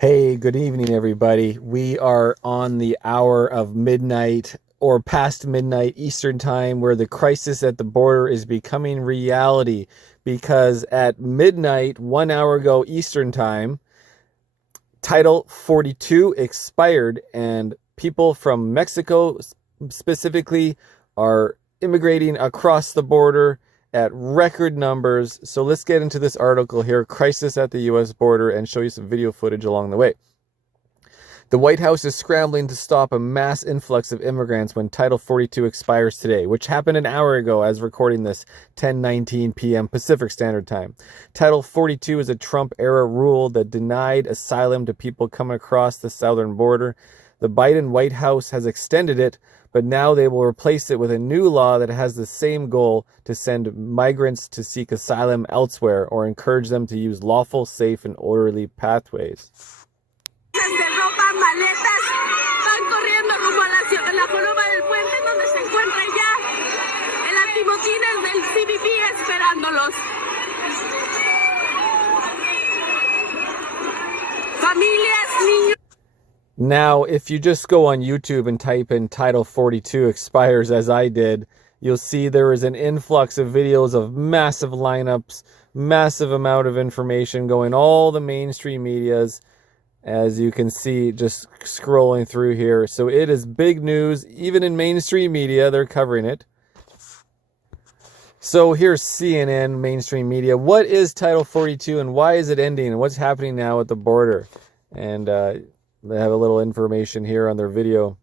Hey, good evening, everybody. We are on the hour of midnight or past midnight Eastern time where the crisis at the border is becoming reality because at midnight, 1 hour ago Eastern time, Title 42 expired and people from Mexico specifically are immigrating across the border at record numbers. So let's get into this article here, Crisis at the U.S. Border, and show you some video footage along the way. The White House is scrambling to stop a mass influx of immigrants when Title 42 expires today, which happened an hour ago as recording this, 10:19 p.m. Pacific Standard Time. Title 42 is a Trump-era rule that denied asylum to people coming across the southern border. The Biden White House has extended it, but now they will replace it with a new law that has the same goal: to send migrants to seek asylum elsewhere or encourage them to use lawful, safe, and orderly pathways. De ropa, maletas, van corriendo rumbo a la joroba del puente donde se encuentra ya el antimotines del CBP esperándolos. Familias, niños. Now, if you just go on YouTube and type in Title 42 expires, as I did, you'll see there is an influx of videos of massive lineups, massive amount of information going all the mainstream medias, as you can see just scrolling through here. So it is big news. Even in mainstream media, they're covering it. So here's CNN, mainstream media. What is Title 42 and why is it ending? And what's happening now at the border? And they have a little information here on their video.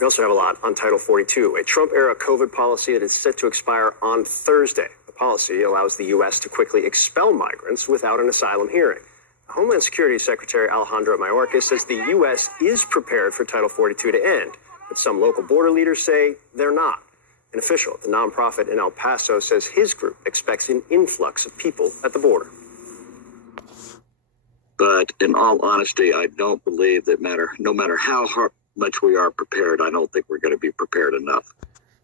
We also have a lot on Title 42, a Trump-era COVID policy that is set to expire on Thursday. The policy allows the U.S. to quickly expel migrants without an asylum hearing. Homeland Security Secretary Alejandro Mayorkas says the U.S. is prepared for Title 42 to end, but some local border leaders say they're not. An official at the nonprofit in El Paso says his group expects an influx of people at the border. But in all honesty, I don't believe that no matter how much we are prepared, I don't think we're going to be prepared enough.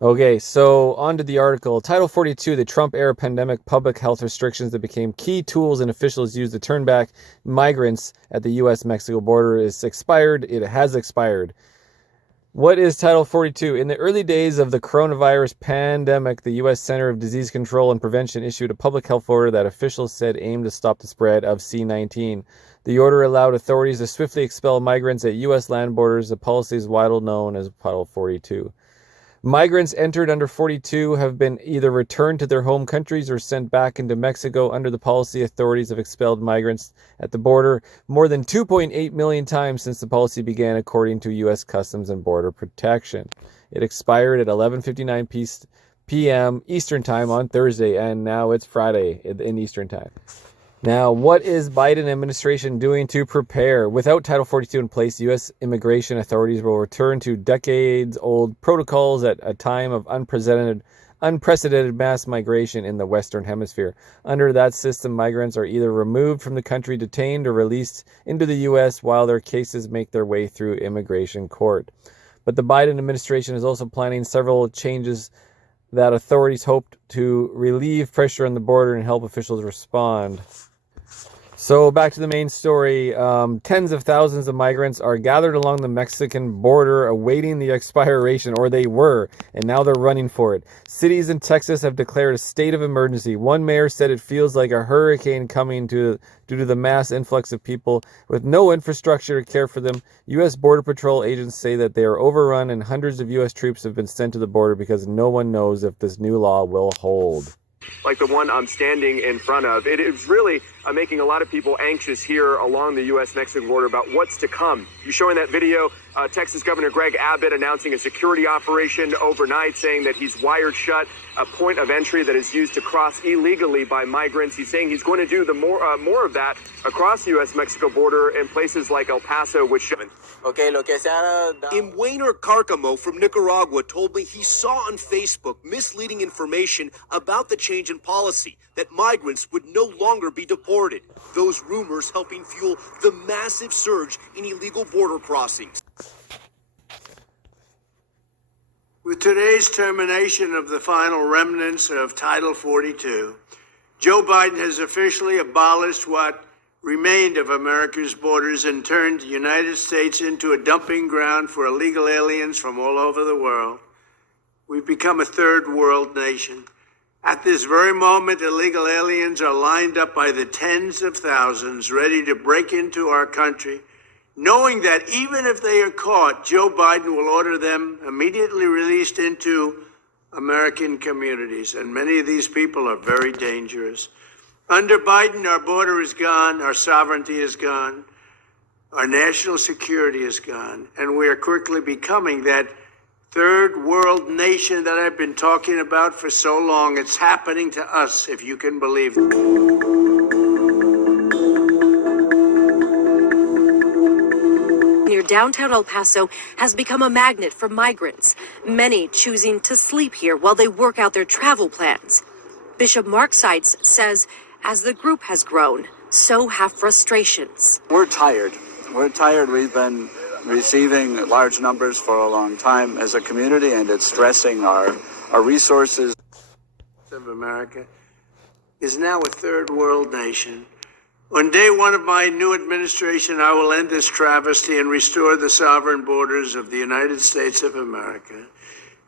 Okay, so on to the article. Title 42, the Trump-era pandemic public health restrictions that became key tools and officials used to turn back migrants at the U.S.-Mexico border is expired. It has expired. What is Title 42? In the early days of the coronavirus pandemic, the U.S. Center of Disease Control and Prevention issued a public health order that officials said aimed to stop the spread of C-19. The order allowed authorities to swiftly expel migrants at U.S. land borders. The policy is widely known as Title 42. Migrants entered under 42 have been either returned to their home countries or sent back into Mexico. Under the policy, authorities have expelled migrants at the border more than 2.8 million times since the policy began, according to U.S. Customs and Border Protection. It expired at 11:59 p.m. Eastern Time on Thursday, and now it's Friday in Eastern Time. Now, what is Biden administration doing to prepare? Without Title 42 in place, U.S. immigration authorities will return to decades-old protocols at a time of unprecedented mass migration in the Western Hemisphere. Under that system, migrants are either removed from the country, detained, or released into the U.S. while their cases make their way through immigration court. But the Biden administration is also planning several changes that authorities hope to relieve pressure on the border and help officials respond. So back to the main story. Tens of thousands of migrants are gathered along the Mexican border awaiting the expiration, or they were, and now they're running for it. Cities in Texas have declared a state of emergency. One mayor said it feels like a hurricane coming due to the mass influx of people with no infrastructure to care for them. U.S. Border Patrol agents say that they are overrun and hundreds of U.S. troops have been sent to the border because no one knows if this new law will hold. Like the one I'm standing in front of, it is really making a lot of people anxious here along the U.S.-Mexico border about what's to come. You showing that video, Texas Governor Greg Abbott announcing a security operation overnight, saying that he's wired shut a point of entry that is used to cross illegally by migrants. He's saying he's going to do more of that across the U.S.-Mexico border in places like El Paso, which... Imwainer Carcamo from Nicaragua told me he saw on Facebook misleading information about the change in policy, that migrants would no longer be deported. Those rumors helping fuel the massive surge in illegal border crossings. With today's termination of the final remnants of Title 42, Joe Biden has officially abolished what remained of America's borders and turned the United States into a dumping ground for illegal aliens from all over the world. We've become a third world nation. At this very moment, illegal aliens are lined up by the tens of thousands, ready to break into our country, knowing that even if they are caught, Joe Biden will order them immediately released into American communities. And many of these people are very dangerous. Under Biden, our border is gone, our sovereignty is gone, our national security is gone, and we are quickly becoming that third world nation that I've been talking about for so long. It's happening to us, if you can believe it. Near downtown El Paso has become a magnet for migrants, many choosing to sleep here while they work out their travel plans. Bishop Mark Seitz says as the group has grown, so have frustrations. We're tired. We've been receiving large numbers for a long time as a community, and it's stressing our resources. Of America is now a third world nation. On day one of my new administration, I will end this travesty and restore the sovereign borders of the United States of America.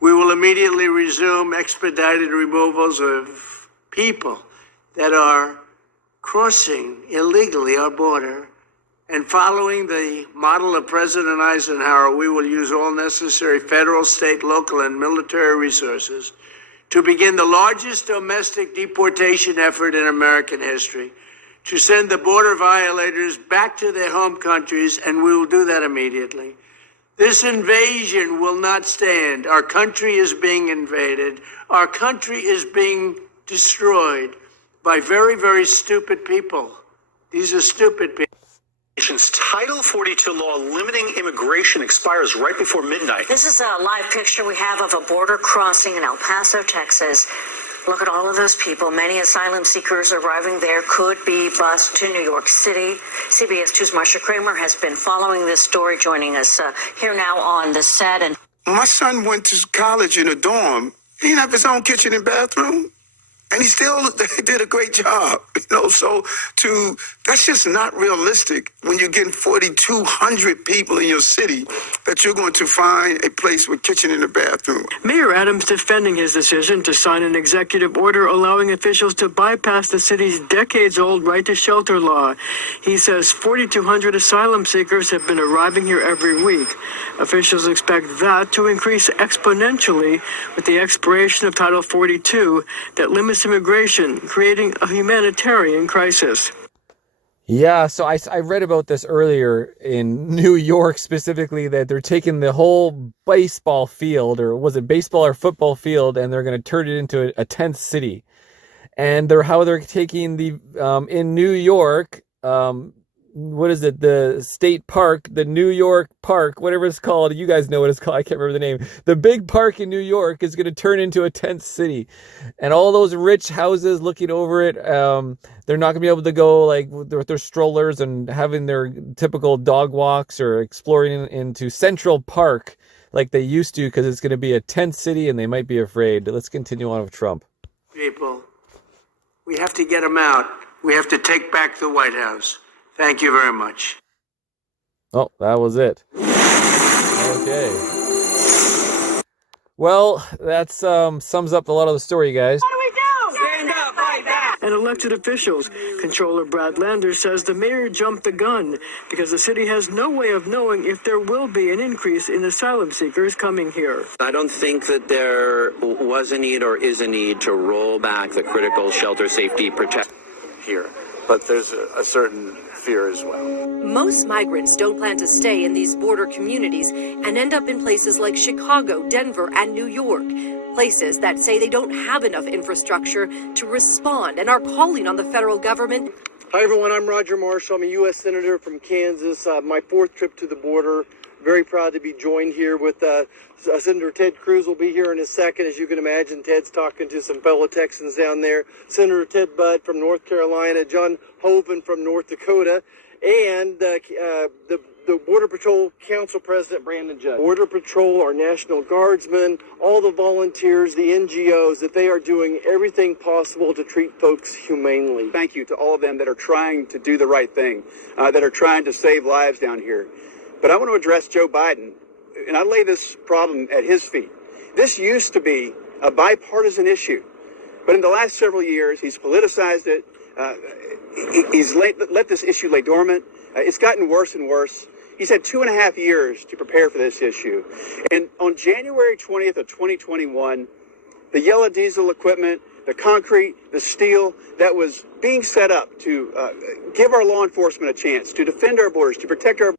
We will immediately resume expedited removals of people that are crossing illegally our border. And following the model of President Eisenhower, we will use all necessary federal, state, local, and military resources to begin the largest domestic deportation effort in American history, to send the border violators back to their home countries, and we will do that immediately. This invasion will not stand. Our country is being invaded. Our country is being destroyed by very, very stupid people. These are stupid people. Title 42 law limiting immigration expires right before midnight. This is a live picture we have of a border crossing in El Paso, Texas. Look at all of those people. Many asylum seekers arriving there could be bused to New York City. CBS 2's Marsha Kramer has been following this story, joining us here now on the set. And my son went to college in a dorm. He didn't have his own kitchen and bathroom. And he still did a great job, so that's just not realistic when you're getting 4,200 people in your city that you're going to find a place with kitchen and a bathroom. Mayor Adams defending his decision to sign an executive order allowing officials to bypass the city's decades-old right to shelter law. He says 4,200 asylum seekers have been arriving here every week. Officials expect that to increase exponentially with the expiration of Title 42 that limits immigration, creating a humanitarian crisis. Yeah, so I read about this earlier in New York specifically, that they're taking the whole baseball field, or was it baseball or football field, and they're going to turn it into a 10th city. And they're taking the in New York, what is it, the state park, the New York Park, whatever it's called. You guys know what it's called. I can't remember the name. The big park in New York is going to turn into a 10th city. And all those rich houses looking over it, they're not going to be able to go like with their strollers and having their typical dog walks or exploring into Central Park like they used to, because it's going to be a 10th city and they might be afraid. Let's continue on with Trump. People, we have to get them out. We have to take back the White House. Thank you very much. Oh, that was it. Okay. Well, that sums up a lot of the story, you guys. What do we do? Stand up, fight back. And elected officials. Controller Brad Lander says the mayor jumped the gun because the city has no way of knowing if there will be an increase in asylum seekers coming here. I don't think that there was a need or is a need to roll back the critical shelter safety protection here, but there's a certain fear as well. Most migrants don't plan to stay in these border communities and end up in places like Chicago, Denver, and New York. Places that say they don't have enough infrastructure to respond and are calling on the federal government. Hi, everyone. I'm Roger Marshall. I'm a U.S. Senator from Kansas. My fourth trip to the border. Very proud to be joined here with Senator Ted Cruz will be here in a second. As you can imagine, Ted's talking to some fellow Texans down there. Senator Ted Budd from North Carolina, John Hoeven from North Dakota, and the Border Patrol Council President Brandon Judd. Border Patrol, our National Guardsmen, all the volunteers, the NGOs, that they are doing everything possible to treat folks humanely. Thank you to all of them that are trying to do the right thing, that are trying to save lives down here. But I want to address Joe Biden, and I lay this problem at his feet. This used to be a bipartisan issue, but in the last several years, he's politicized it. He's let this issue lay dormant. It's gotten worse and worse. He's had 2.5 years to prepare for this issue. And on January 20th of 2021, the yellow diesel equipment, the concrete, the steel that was being set up to give our law enforcement a chance to defend our borders, to protect our...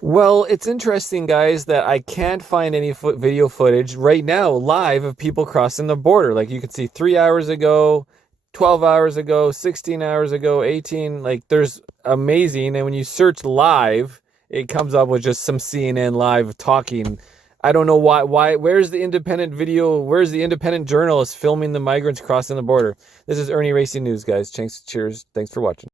Well, it's interesting, guys, that I can't find any video footage right now live of people crossing the border. Like you can see 3 hours ago, 12 hours ago, 16 hours ago, 18. Like there's amazing. And when you search live, it comes up with just some CNN live talking. I don't know why, where's the independent video? Where's the independent journalist filming the migrants crossing the border? This is Ernie Racing News, guys. Cheers. Thanks for watching.